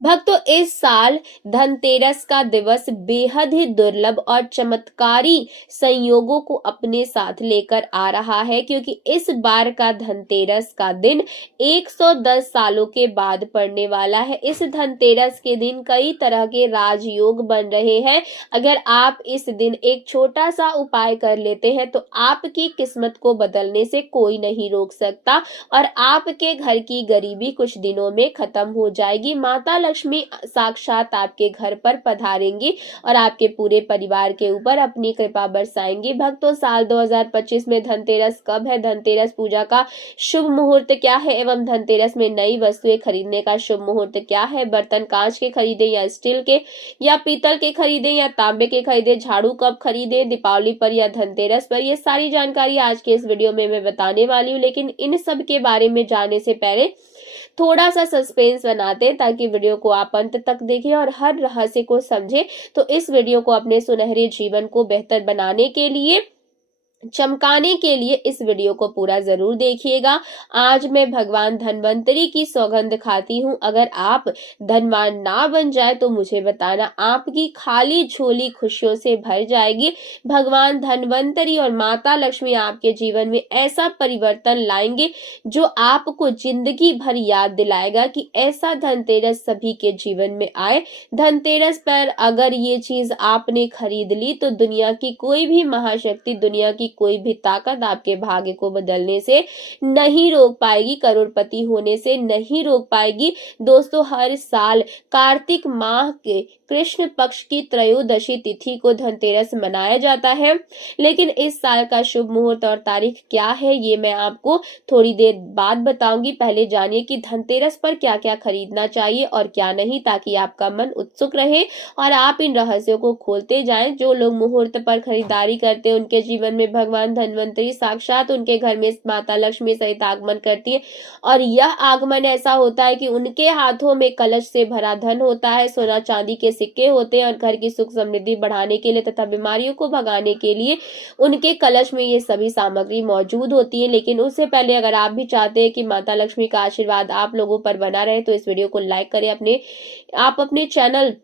भक्तों, इस साल धनतेरस का दिवस बेहद ही दुर्लभ और चमत्कारी संयोगों को अपने साथ लेकर आ रहा है, क्योंकि इस बार का धनतेरस का दिन 110 सालों के बाद पड़ने वाला है। इस धनतेरस के दिन कई तरह के राजयोग बन रहे हैं। अगर आप इस दिन एक छोटा सा उपाय कर लेते हैं तो आपकी किस्मत को बदलने से कोई नहीं रोक सकता और आपके घर की गरीबी कुछ दिनों में खत्म हो जाएगी। माता लक्ष्मी साक्षात आपके घर पर पधारेंगी और आपके पूरे परिवार के ऊपर अपनी कृपा बरसाएंगी। भक्तों, साल 2025 में धनतेरस कब है, धनतेरस पूजा का शुभ मुहूर्त क्या है एवं धनतेरस में नई वस्तुएं खरीदने का शुभ मुहूर्त क्या है, बर्तन कांच के खरीदे या स्टील के या पीतल के खरीदे या तांबे के खरीदे, झाड़ू कब खरीदे, दीपावली पर या धनतेरस पर, ये सारी जानकारी आज के इस वीडियो में मैं बताने वाली हूँ। लेकिन इन सब के बारे में जानने से पहले थोड़ा सा सस्पेंस बनाते हैं ताकि वीडियो को आप अंत तक देखें और हर रहस्य को समझें। तो इस वीडियो को अपने सुनहरे जीवन को बेहतर बनाने के लिए, चमकाने के लिए इस वीडियो को पूरा जरूर देखिएगा। आज मैं भगवान धन्वंतरी की सौगंध खाती हूँ, अगर आप धनवान ना बन जाए तो मुझे बताना, आपकी खाली झोली खुशियों से भर जाएगी। भगवान धन्वंतरी और माता लक्ष्मी आपके जीवन में ऐसा परिवर्तन लाएंगे जो आपको जिंदगी भर याद दिलाएगा कि ऐसा धनतेरस सभी के जीवन में आए। धनतेरस पर अगर ये चीज आपने खरीद ली तो दुनिया की कोई भी महाशक्ति, दुनिया की कोई भी ताकत आपके भाग्य को बदलने से नहीं रोक पाएगी, करोड़पति होने से नहीं रोक पाएगी। दोस्तों, हर साल कार्तिक माह के कृष्ण पक्ष की त्रयोदशी तिथि को धनतेरस मनाया जाता है, लेकिन इस साल का शुभ मुहूर्त और तारीख क्या है ये मैं आपको थोड़ी देर बाद बताऊंगी। पहले जानिए कि धनतेरस पर क्या क्या खरीदना चाहिए और क्या नहीं, ताकि आपका मन उत्सुक रहे और आप इन रहस्यों को खोलते जाएं। जो लोग मुहूर्त पर खरीदारी करते हैं उनके जीवन में भगवान धन्वंतरी साक्षात उनके घर में माता लक्ष्मी सहित आगमन करती है और यह आगमन ऐसा होता है कि उनके हाथों में कलश से भरा धन होता है, सोना चांदी के सिक्के होते हैं और घर की सुख समृद्धि बढ़ाने के लिए तथा बीमारियों को भगाने के लिए उनके कलश में ये सभी सामग्री मौजूद होती है। लेकिन उससे पहले अगर आप भी चाहते हैं कि माता लक्ष्मी का आशीर्वाद आप लोगों पर बना रहे तो इस वीडियो को लाइक करें, आप अपने चैनल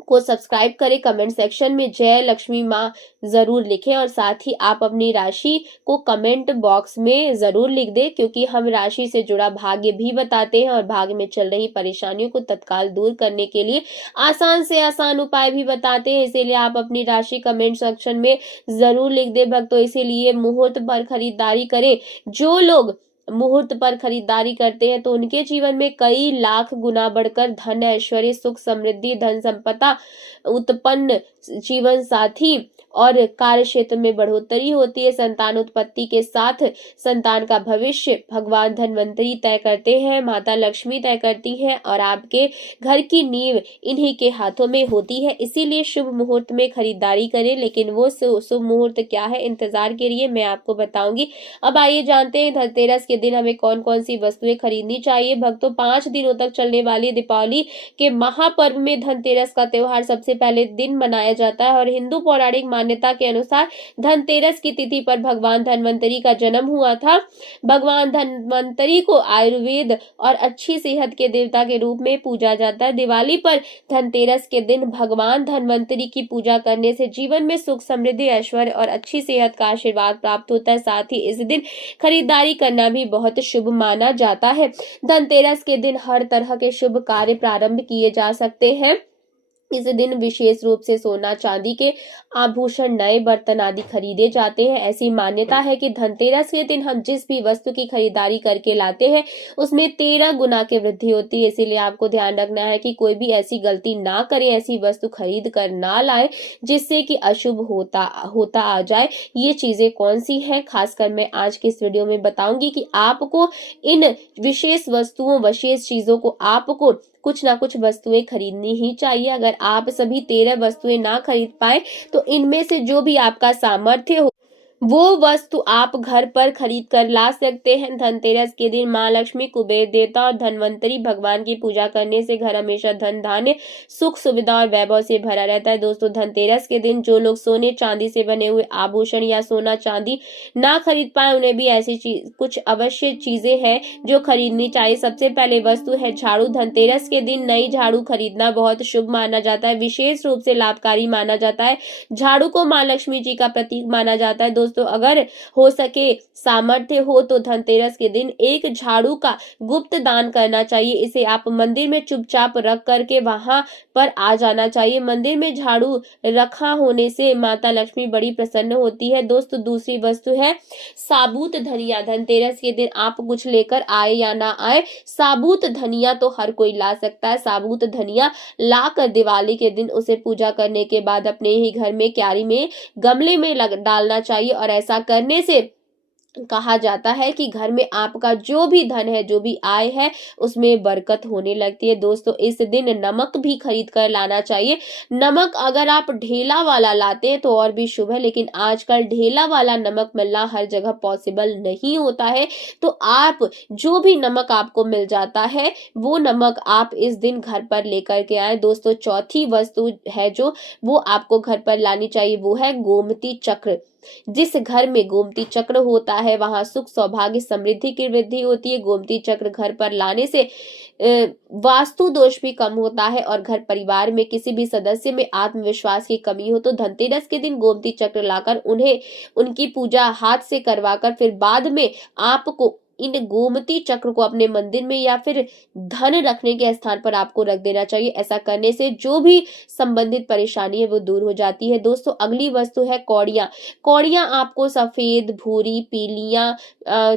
को सब्सक्राइब करें, कमेंट सेक्शन में जय लक्ष्मी माँ जरूर लिखें और साथ ही आप अपनी राशि को कमेंट बॉक्स में जरूर लिख दें, क्योंकि हम राशि से जुड़ा भाग्य भी बताते हैं और भाग्य में चल रही परेशानियों को तत्काल दूर करने के लिए आसान से आसान उपाय भी बताते हैं। इसीलिए आप अपनी राशि कमेंट सेक्शन में जरूर लिख दें। भक्तों, इसीलिए मुहूर्त पर खरीदारी करें। जो लोग मुहूर्त पर खरीदारी करते हैं तो उनके जीवन में कई लाख गुना बढ़कर धन, ऐश्वर्य, सुख, समृद्धि, धन संपदा उत्पन्न, जीवन साथी और कार्य क्षेत्र में बढ़ोतरी होती है। संतान उत्पत्ति के साथ संतान का भविष्य भगवान धन्वंतरी तय करते हैं, माता लक्ष्मी तय करती हैं और आपके घर की नींव इन्हीं के हाथों में होती है। इसीलिए शुभ मुहूर्त में खरीदारी करें, लेकिन वो शुभ मुहूर्त क्या है इंतजार करिए, मैं आपको बताऊंगी। अब आइए जानते हैं धनतेरस के दिन हमें कौन कौन सी वस्तुएं खरीदनी चाहिए। भक्तों, 5 दिनों तक चलने वाली दीपावली के महापर्व में धनतेरस का त्योहार सबसे पहले दिन मनाया जाता है और हिंदू पौराणिक मान्यता के अनुसार धनतेरस की तिथि पर भगवान धन्वंतरी का जन्म हुआ था। भगवान धन्वंतरी को आयुर्वेद और अच्छी सेहत के देवता के रूप में पूजा जाता है। दिवाली पर धनतेरस के दिन भगवान धन्वंतरी की पूजा करने से जीवन में सुख, समृद्धि, ऐश्वर्य और अच्छी सेहत का आशीर्वाद प्राप्त होता है। साथ ही इस दिन खरीदारी करना भी बहुत शुभ माना जाता है। धनतेरस के दिन हर तरह के शुभ कार्य प्रारंभ किए जा सकते हैं। इस दिन विशेष रूप से सोना चांदी के आभूषण, नए बर्तन आदि खरीदे जाते हैं। ऐसी मान्यता है कि धनतेरस के दिन हम जिस भी वस्तु की खरीदारी करके लाते हैं उसमें 13 गुना की वृद्धि होती है। इसीलिए आपको ध्यान रखना है कि कोई भी ऐसी गलती ना करें, ऐसी वस्तु खरीद कर ना लाए जिससे कि अशुभ होता आ जाए। ये चीजें कौन सी हैं, खासकर मैं आज के इस वीडियो में बताऊंगी कि आपको इन विशेष वस्तुओं, विशेष चीजों को आपको कुछ ना कुछ वस्तुएं खरीदनी ही चाहिए। अगर आप सभी 13 वस्तुएं ना खरीद पाए तो इनमें से जो भी आपका सामर्थ्य हो वो वस्तु आप घर पर खरीद कर ला सकते हैं। धनतेरस के दिन माँ लक्ष्मी, कुबेर देवता और धनवंतरी भगवान की पूजा करने से घर हमेशा धन धान्य, सुख सुविधा और वैभव से भरा रहता है। दोस्तों, धनतेरस के दिन जो लोग सोने चांदी से बने हुए आभूषण या सोना चांदी ना खरीद पाए, उन्हें भी ऐसी कुछ अवश्य चीजें हैं जो खरीदनी चाहिए। सबसे पहले वस्तु है झाड़ू। धनतेरस के दिन नई झाड़ू खरीदना बहुत शुभ माना जाता है, विशेष रूप से लाभकारी माना जाता है। झाड़ू को माँ लक्ष्मी जी का प्रतीक माना जाता है। दोस्तों, अगर हो सके, सामर्थ्य हो तो धनतेरस के दिन एक झाड़ू का गुप्त दान करना चाहिए। इसे आप मंदिर में चुपचाप रख करके वहां पर आ जाना चाहिए। मंदिर में झाड़ू रखा होने से माता लक्ष्मी बड़ी प्रसन्न होती है। दोस्तों, दूसरी वस्तु है साबुत धनिया। धनतेरस के दिन आप कुछ लेकर आए या ना आए, साबुत धनिया तो हर कोई ला सकता है। साबुत धनिया लाकर दिवाली के दिन उसे पूजा करने के बाद अपने ही घर में क्यारी में, गमले में डालना चाहिए। और ऐसा करने से कहा जाता है कि घर में आपका जो भी धन है, जो भी आय है, उसमें बरकत होने लगती है। दोस्तों, इस दिन नमक भी खरीद कर लाना चाहिए। नमक अगर आप ढेला वाला लाते हैं तो और भी शुभ है, लेकिन आजकल ढेला वाला नमक मिलना हर जगह पॉसिबल नहीं होता है। तो आप जो भी नमक आपको मिल जाता है, वो नमक आप इस दिन घर पर लेकर के आए। दोस्तों, चौथी वस्तु है जो वो आपको घर पर लानी चाहिए, वो है गोमती चक्र। जिस घर में गोमती चक्र होता है, वहां सुख, सौभाग्य, समृद्धि की वृद्धि होती है। गोमती चक्र घर पर लाने से वास्तु दोष भी कम होता है। और घर परिवार में किसी भी सदस्य में आत्मविश्वास की कमी हो तो धनतेरस के दिन गोमती चक्र लाकर उन्हें, उनकी पूजा हाथ से करवाकर फिर बाद में आपको इन गोमती चक्र को अपने मंदिर में या फिर धन रखने के स्थान पर आपको रख देना चाहिए। ऐसा करने से जो भी संबंधित परेशानी है वो दूर हो जाती है। दोस्तों, अगली वस्तु है कौड़ियां। कौड़ियां आपको सफेद, भूरी, पीलियां,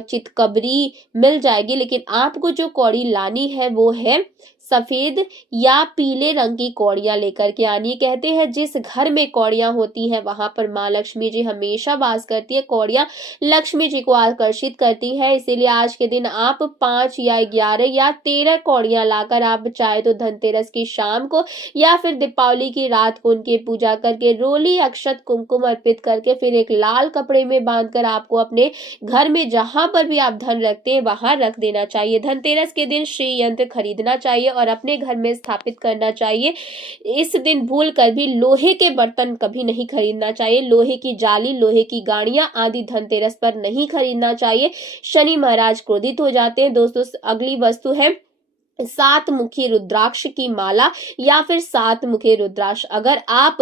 चितकबरी मिल जाएगी, लेकिन आपको जो कौड़ी लानी है वो है सफेद या पीले रंग की कौड़ियां लेकर के आनी। कहते हैं जिस घर में कौड़ियां होती हैं वहां पर माँ लक्ष्मी जी हमेशा वास करती है। कौड़ियां लक्ष्मी जी को आकर्षित करती है, इसीलिए आज के दिन आप 5 या 11 या 13 कौड़ियां लाकर आप चाहे तो धनतेरस की शाम को या फिर दीपावली की रात को उनकी पूजा करके रोली, अक्षत, कुमकुम अर्पित करके फिर एक लाल कपड़े में बांधकर आपको अपने घर में जहां पर भी आप धन रखते हैं वहां रख देना चाहिए। धनतेरस के दिन श्री यंत्र खरीदना चाहिए और अपने घर में स्थापित करना चाहिए। इस दिन भूल कर भी लोहे के बर्तन कभी नहीं खरीदना चाहिए। लोहे की जाली, लोहे की गाड़ियां आदि धनतेरस पर नहीं खरीदना चाहिए। शनि महाराज क्रोधित हो जाते हैं। दोस्तों, अगली वस्तु है 7 मुखी रुद्राक्ष की माला या फिर 7 मुखी रुद्राक्ष। अगर आप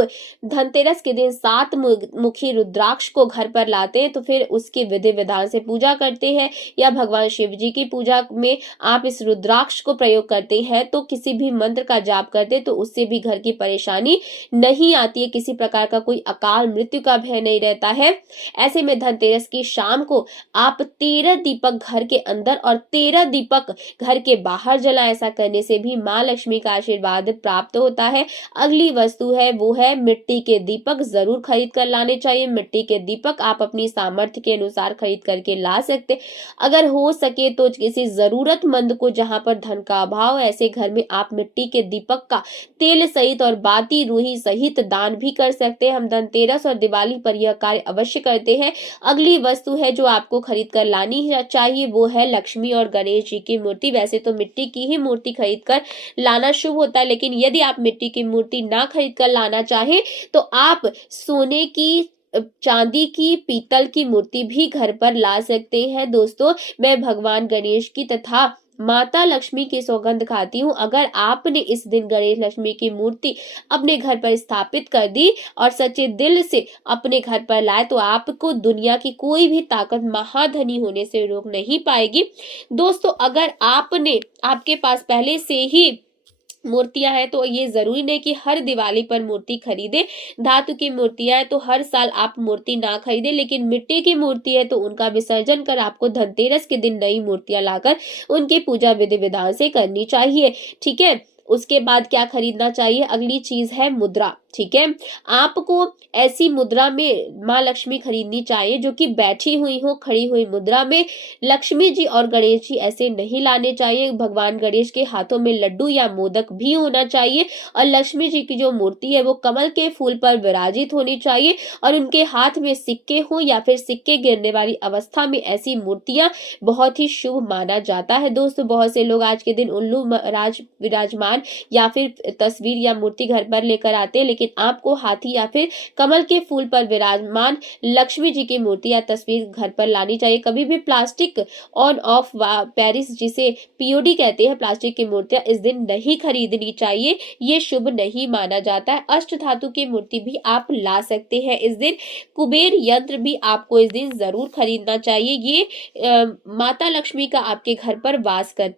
धनतेरस के दिन 7 मुखी रुद्राक्ष को घर पर लाते हैं तो फिर उसकी विधि विधान से पूजा करते हैं या भगवान शिव जी की पूजा में आप इस रुद्राक्ष को प्रयोग करते हैं तो किसी भी मंत्र का जाप करते तो उससे भी घर की परेशानी नहीं आती है, किसी प्रकार का कोई अकाल मृत्यु का भय नहीं रहता है। ऐसे में धनतेरस की शाम को आप 13 दीपक घर के अंदर और 13 दीपक घर के बाहर जलाएं। ऐसा करने से भी माँ लक्ष्मी का आशीर्वाद प्राप्त होता है। अगली वस्तु है वो है मिट्टी के दीपक। जरूर खरीद कर लाने चाहिए। मिट्टी के दीपक आप अपनी सामर्थ्य के अनुसार खरीद करके ला सकते। अगर हो सके तो किसी जरूरतमंद को, जहां पर धन का अभाव, ऐसे घर में आप मिट्टी के दीपक का तेल सहित और बाती रूही सहित दान भी कर सकते हैं। हम धनतेरस और दिवाली पर यह कार्य अवश्य करते हैं। अगली वस्तु है जो आपको खरीद कर लानी चाहिए वो है लक्ष्मी और गणेश जी की मूर्ति। वैसे तो मिट्टी की ही मूर्ति खरीद कर लाना शुभ होता है, लेकिन यदि आप मिट्टी की मूर्ति ना खरीद कर लाना चाहें तो आप सोने की, चांदी की, पीतल की मूर्ति भी घर पर ला सकते हैं। दोस्तों, मैं भगवान गणेश की तथा माता लक्ष्मी की सौगंध खाती हूँ, अगर आपने इस दिन गणेश लक्ष्मी की मूर्ति अपने घर पर स्थापित कर दी और सच्चे दिल से अपने घर पर लाए तो आपको दुनिया की कोई भी ताकत महाधनी होने से रोक नहीं पाएगी। दोस्तों, अगर आपके पास पहले से ही मूर्तियां हैं तो ये जरूरी नहीं कि हर दिवाली पर मूर्ति खरीदे। धातु की मूर्तियां हैं तो हर साल आप मूर्ति ना खरीदे, लेकिन मिट्टी की मूर्ति है तो उनका विसर्जन कर आपको धनतेरस के दिन नई मूर्तियां लाकर उनकी पूजा विधि विधान से करनी चाहिए। ठीक है। उसके बाद क्या खरीदना चाहिए, अगली चीज है मुद्रा। ठीक है, आपको ऐसी मुद्रा में माँ लक्ष्मी खरीदनी चाहिए जो कि बैठी हुई हो, खड़ी हुई मुद्रा में। लक्ष्मी जी और गणेश जी ऐसे नहीं लाने चाहिए। भगवान गणेश के हाथों में लड्डू या मोदक भी होना चाहिए और लक्ष्मी जी की जो मूर्ति है वो कमल के फूल पर विराजित होनी चाहिए और उनके हाथ में सिक्के हो या फिर सिक्के गिरने वाली अवस्था में ऐसी मूर्तियां बहुत ही शुभ माना जाता है। दोस्तों, बहुत से लोग आज के दिन उल्लू महाराज विराजमान या फिर तस्वीर या मूर्ति घर पर लेकर आते हैं, लेकिन आपको हाथी या फिर कमल के फूल पर विराजमान लक्ष्मी जी की मूर्ति या तस्वीर घर पर लानी चाहिए। कभी भी प्लास्टिक ऑन ऑफ पेरिस, जिसे पीओडी कहते हैं, प्लास्टिक की मूर्तियां इस दिन नहीं खरीदनी चाहिए, ये शुभ नहीं माना जाता है। अष्ट धातु की मूर्ति भी आप ला सकते हैं इस दिन। कुबेर यंत्र भी आपको इस दिन जरूर खरीदना चाहिए। ये माता लक्ष्मी का आपके घर पर वास करते हैं।